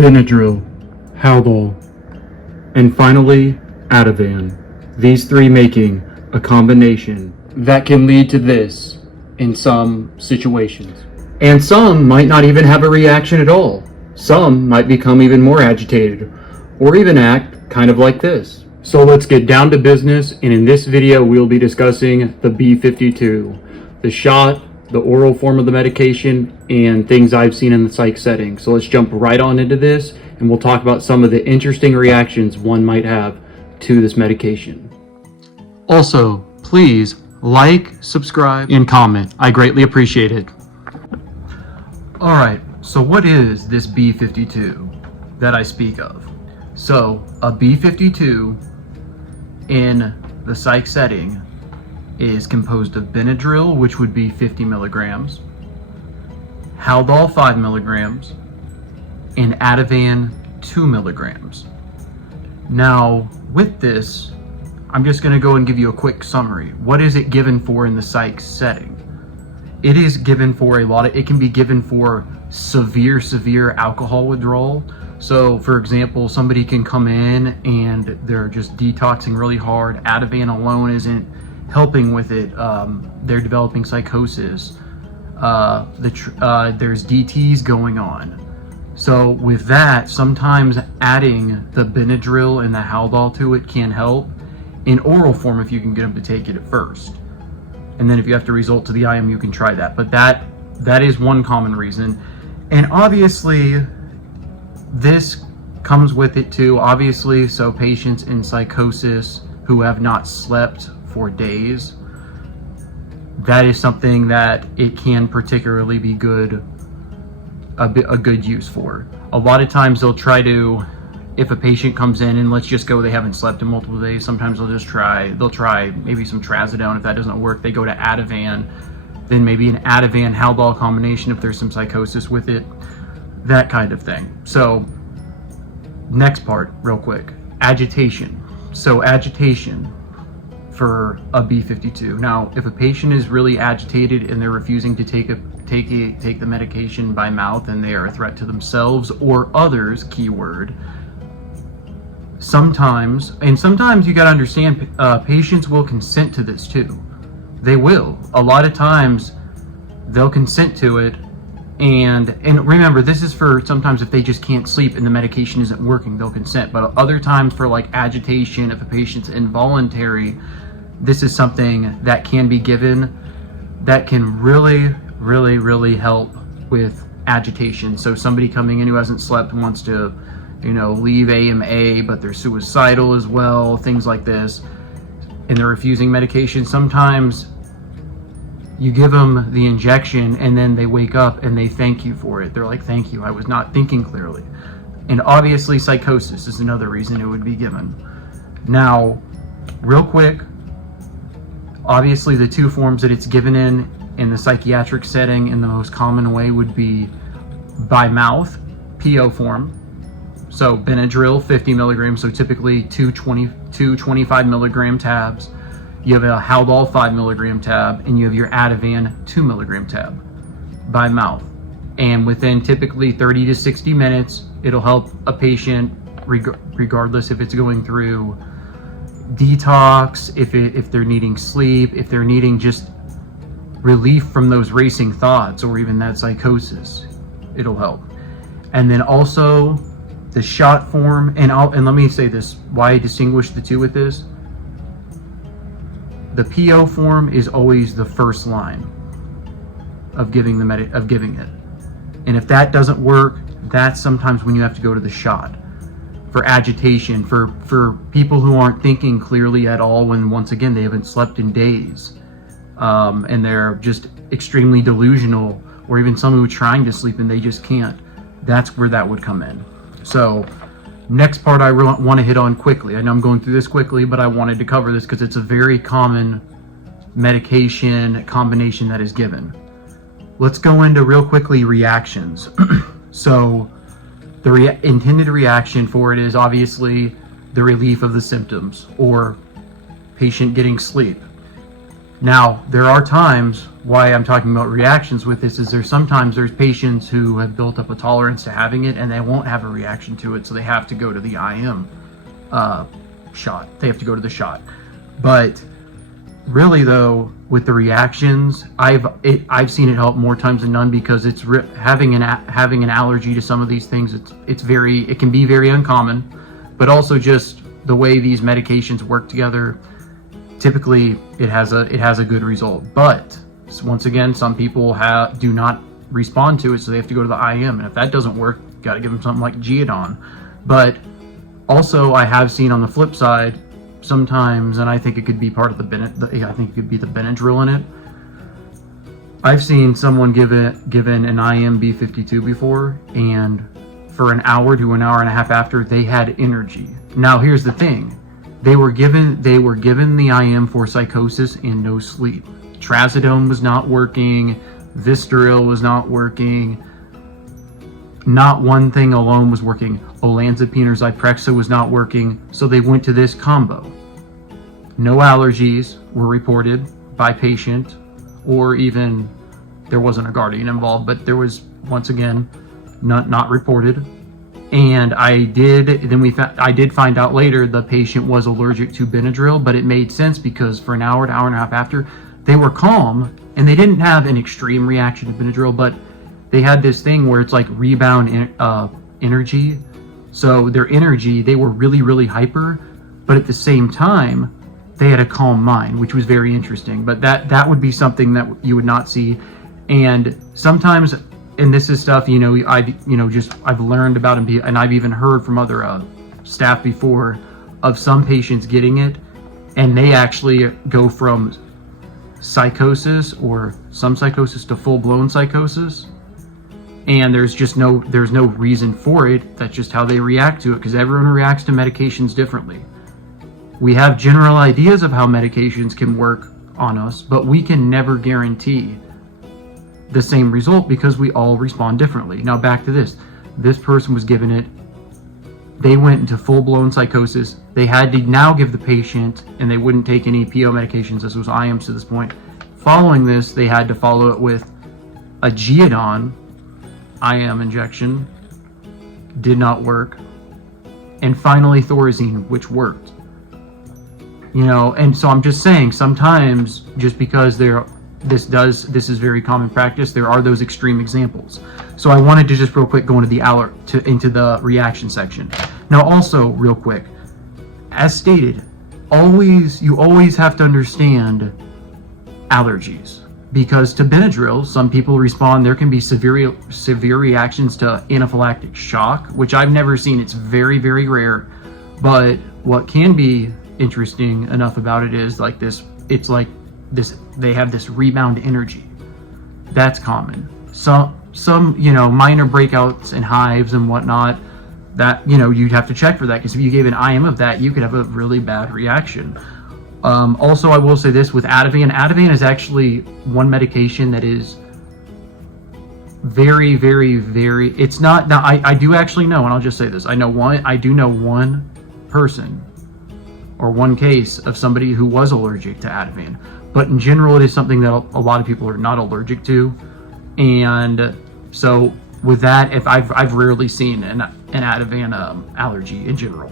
Benadryl, Haldol, and finally Ativan. These three making a combination that can lead to this in some situations. And some might not even have a reaction at all. Some might become even more agitated or even act kind of like this. So let's get down to business, and in this video we'll be discussing the B52, the shot, the oral form of the medication, and things I've seen in the psych setting. So let's jump right on into this, and we'll talk about some of the interesting reactions one might have to this medication. Also, please like, subscribe, and comment. I greatly appreciate it. Alright, so what is this B52 that I speak of? So, a B52 in the psych setting is composed of Benadryl, which would be 50 milligrams, Haldol 5 milligrams, and Ativan 2 milligrams. Now, with this, I'm just going to go and give you a quick summary. What is it given for in the psych setting? It is given for it can be given for severe alcohol withdrawal. So, for example, somebody can come in and they're just detoxing really hard. Ativan alone isn't helping with it. They're developing psychosis. There's DTs going on. So with that, sometimes adding the Benadryl and the Haldol to it can help in oral form if you can get them to take it at first. And then if you have to resort to the IM, you can try that. But that is one common reason. And obviously, this comes with it too, obviously. So patients in psychosis who have not slept for days, that is something that it can particularly be a good use for. A lot of times they'll try to, if a patient comes in and let's just go, they haven't slept in multiple days, sometimes they'll try maybe some trazodone. If that doesn't work, they go to Ativan, then maybe an Ativan Haldol combination if there's some psychosis with it, that kind of thing. So next part real quick, agitation. So agitation for a B52. Now, if a patient is really agitated and they're refusing to take the medication by mouth and they are a threat to themselves or others, keyword, sometimes you got to understand, patients will consent to this too. They will. A lot of times they'll consent to it, and remember, this is for sometimes if they just can't sleep and the medication isn't working, they'll consent. But other times for like agitation, if a patient's involuntary, this is something that can be given that can really help with agitation. So somebody coming in who hasn't slept wants to, leave AMA, but they're suicidal as well, things like this, and they're refusing medication. Sometimes you give them the injection and then they wake up and they thank you for it. They're like, thank you, I was not thinking clearly. And obviously psychosis is another reason it would be given. Now, real quick, obviously the two forms that it's given in the psychiatric setting in the most common way would be by mouth, PO form. So Benadryl 50 milligrams, so typically two 25 milligram tabs. You have a Haldol 5 milligram tab, and you have your Ativan 2 milligram tab by mouth. And within typically 30 to 60 minutes, it'll help a patient regardless if it's going through detox, if they're needing sleep, if they're needing just relief from those racing thoughts or even that psychosis, it'll help. And then also the shot form, and let me say this, why I distinguish the two with this. The PO form is always the first line of giving it. And if that doesn't work, that's sometimes when you have to go to the shot for agitation, for people who aren't thinking clearly at all, when once again they haven't slept in days, and they're just extremely delusional, or even someone who's trying to sleep and they just can't. That's where that would come in. So next part I want to hit on quickly. I know I'm going through this quickly, but I wanted to cover this because it's a very common medication combination that is given. Let's go into real quickly reactions. So the intended reaction for it is obviously the relief of the symptoms or patient getting sleep. Now, there are times, why I'm talking about reactions with this is sometimes there's patients who have built up a tolerance to having it and they won't have a reaction to it, so they have to go to the IM shot. They have to go to the shot. But really though, with the reactions, I've seen it help more times than none, because it's having an allergy to some of these things. It can be very uncommon, but also just the way these medications work together. Typically, it has a good result. But once again, some people do not respond to it, so they have to go to the IM. And if that doesn't work, got to give them something like Geodon. But also, I have seen on the flip side sometimes, and I think it could be part of I think it could be the Benadryl in it. I've seen someone given an IM B52 before, and for an hour to an hour and a half after, they had energy. Now, here's the thing. They were given the IM for psychosis and no sleep. Trazodone was not working. Vistaril was not working. Not one thing alone was working. Olanzapine or Zyprexa was not working. So they went to this combo. No allergies were reported by patient, or even there wasn't a guardian involved, but there was, once again, not reported. And I did find out later the patient was allergic to Benadryl, but it made sense because for an hour to hour and a half after, they were calm and they didn't have an extreme reaction to Benadryl, but they had this thing where it's like rebound energy. So their energy, they were really, really hyper, but at the same time, they had a calm mind, which was very interesting. But that would be something that you would not see. And sometimes, and this is stuff, I've learned about, and I've even heard from other staff before of some patients getting it, and they actually go from psychosis or some psychosis to full-blown psychosis, and there's no reason for it. That's just how they react to it, because everyone reacts to medications differently. We have general ideas of how medications can work on us, but we can never guarantee the same result because we all respond differently. Now back to this. This person was given it. They went into full-blown psychosis. They had to now give the patient, and they wouldn't take any PO medications. This was IMs to this point. Following this, they had to follow it with a Geodon IM injection. Did not work. And finally Thorazine, which worked. And so I'm just saying, sometimes just because this is very common practice, there are those extreme examples. So I wanted to just real quick go into the reaction section. Now also real quick, as stated, you always have to understand allergies, because to Benadryl, some people respond. There can be severe reactions to anaphylactic shock, which I've never seen. It's very, very rare. But what can be interesting enough about it is like this. It's like this. They have this rebound energy. That's common. Some minor breakouts and hives and whatnot. That you'd have to check for that, because if you gave an IM of that, you could have a really bad reaction. Also, I will say this with Ativan. Ativan is actually one medication that is very, very, very. It's not. Now, I do actually know, and I'll just say this. I do know one person or one case of somebody who was allergic to Ativan. But in general, it is something that a lot of people are not allergic to, and so with that, if I've rarely seen an Ativan allergy in general.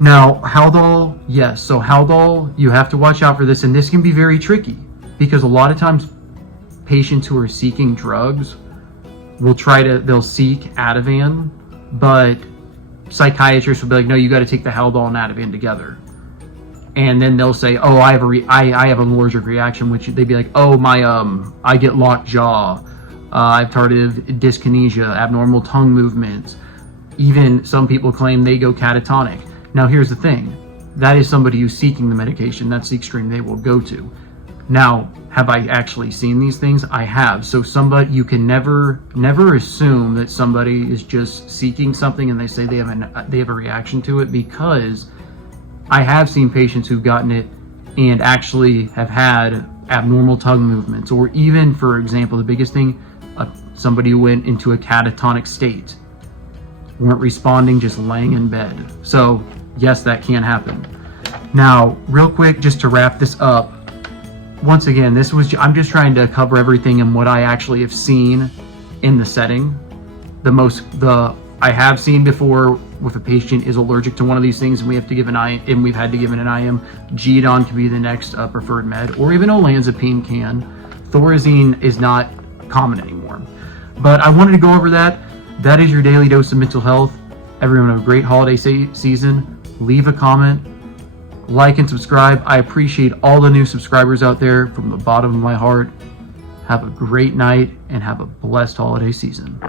Now, Haldol, yes. So Haldol, you have to watch out for this, and this can be very tricky because a lot of times patients who are seeking drugs they'll seek Ativan, but psychiatrists will be like, no, you got to take the Haldol and Ativan together. And then they'll say, oh, I have an allergic reaction, which they'd be like, oh, I get locked jaw, I have tardive dyskinesia, abnormal tongue movements. Even some people claim they go catatonic. Now, here's the thing. That is somebody who's seeking the medication. That's the extreme they will go to. Now, have I actually seen these things? I have. So you can never assume that somebody is just seeking something and they say they have a reaction to it, because I have seen patients who've gotten it and actually have had abnormal tongue movements, or even, for example, the biggest thing, somebody who went into a catatonic state, weren't responding, just laying in bed. So yes, that can happen. Now, real quick, just to wrap this up, once again, I'm just trying to cover everything and what I actually have seen in the setting. I have seen before if a patient is allergic to one of these things and we've had to give an IM, Gedon can be the next preferred med, or even olanzapine can. Thorazine is not common anymore. But I wanted to go over that. That is your daily dose of mental health. Everyone have a great holiday season. Leave a comment, like and subscribe. I appreciate all the new subscribers out there from the bottom of my heart. Have a great night and have a blessed holiday season.